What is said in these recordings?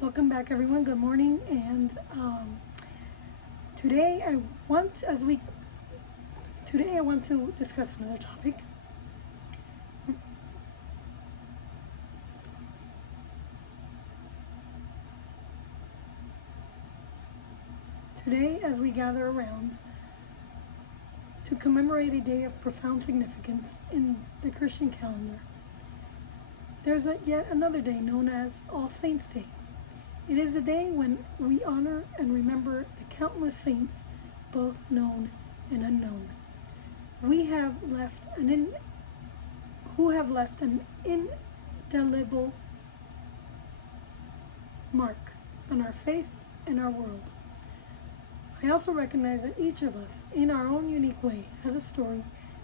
Welcome back, everyone. Good morning. And today I want to discuss another topic. Today, as we gather around to commemorate a day of profound significance in the Christian calendar, there's yet another day known as All Saints' Day. It is a day when we honor and remember the countless saints, both known and unknown, who have left an indelible mark on our faith and our world. I also recognize that each of us, in our own unique way, has a story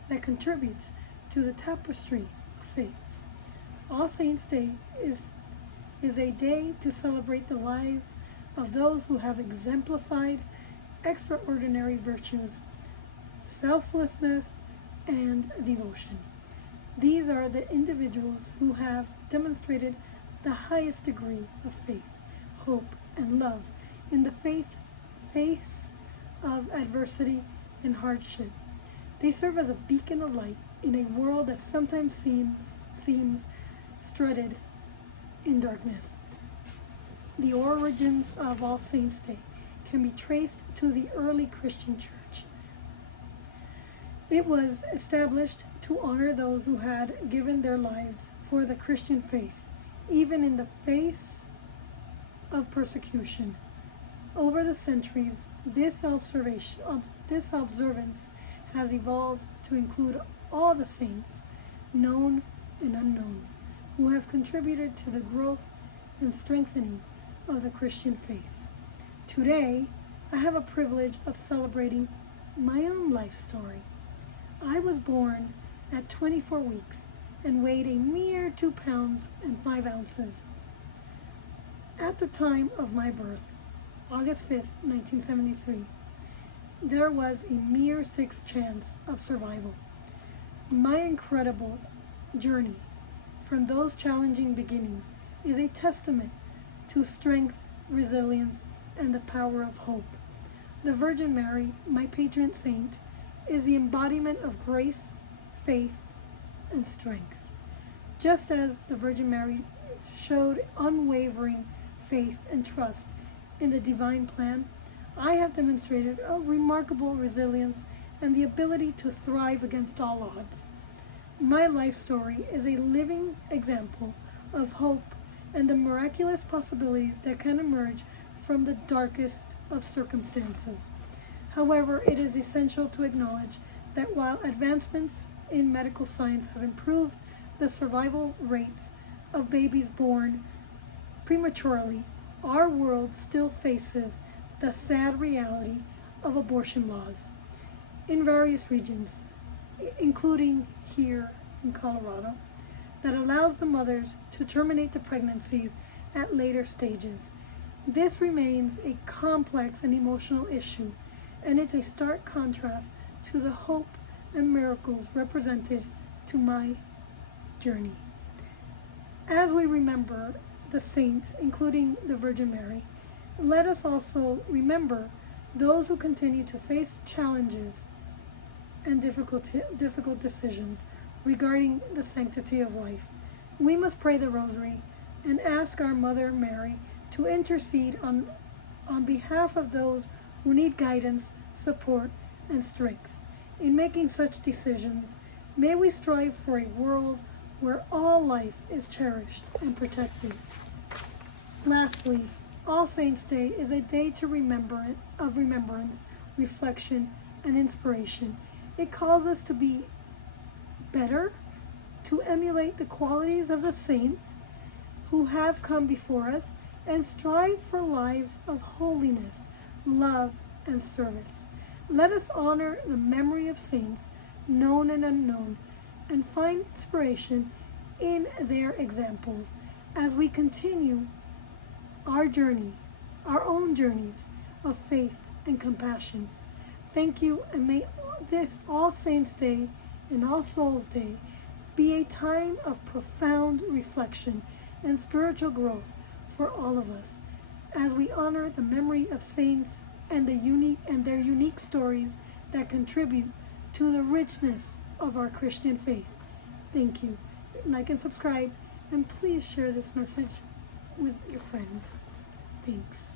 that contributes to the tapestry of faith. All Saints' Day is a day to celebrate the lives of those who have exemplified extraordinary virtues, selflessness, and devotion. These are the individuals who have demonstrated the highest degree of faith, hope, and love in the face of adversity and hardship. They serve as a beacon of light in a world that sometimes seems shrouded in darkness. The origins of All Saints' Day can be traced to the early Christian church. It was established to honor those who had given their lives for the Christian faith, even in the face of persecution. Over the centuries, this observance has evolved to include all the saints, known and unknown, who have contributed to the growth and strengthening of the Christian faith. Today, I have a privilege of celebrating my own life story. I was born at 24 weeks and weighed a mere 2 pounds and 5 ounces. At the time of my birth, August 5th, 1973, there was a mere 6 chance of survival. My incredible journey from those challenging beginnings is a testament to strength, resilience, and the power of hope. The Virgin Mary, my patron saint, is the embodiment of grace, faith, and strength. Just as the Virgin Mary showed unwavering faith and trust in the divine plan, I have demonstrated a remarkable resilience and the ability to thrive against all odds. My life story is a living example of hope and the miraculous possibilities that can emerge from the darkest of circumstances. However, it is essential to acknowledge that while advancements in medical science have improved the survival rates of babies born prematurely, our world still faces the sad reality of abortion laws in various regions, including here in Colorado, that allows the mothers to terminate the pregnancies at later stages. This remains a complex and emotional issue, and it's a stark contrast to the hope and miracles represented to my journey. As we remember the saints, including the Virgin Mary, let us also remember those who continue to face challenges and difficult decisions regarding the sanctity of life. We must pray the Rosary and ask our Mother Mary to intercede on behalf of those who need guidance, support, and strength. In making such decisions, may we strive for a world where all life is cherished and protected. Lastly, All Saints' Day is a day of remembrance, reflection, and inspiration. It calls us to be better, to emulate the qualities of the saints who have come before us, and strive for lives of holiness, love, and service. Let us honor the memory of saints, known and unknown, and find inspiration in their examples as we continue our journey, our own journeys of faith and compassion. Thank you, and may this All Saints' Day and All Souls' Day be a time of profound reflection and spiritual growth for all of us. as we honor the memory of saints and their unique stories that contribute to the richness of our Christian faith. Thank you. Like and subscribe, and please share this message with your friends. Thanks.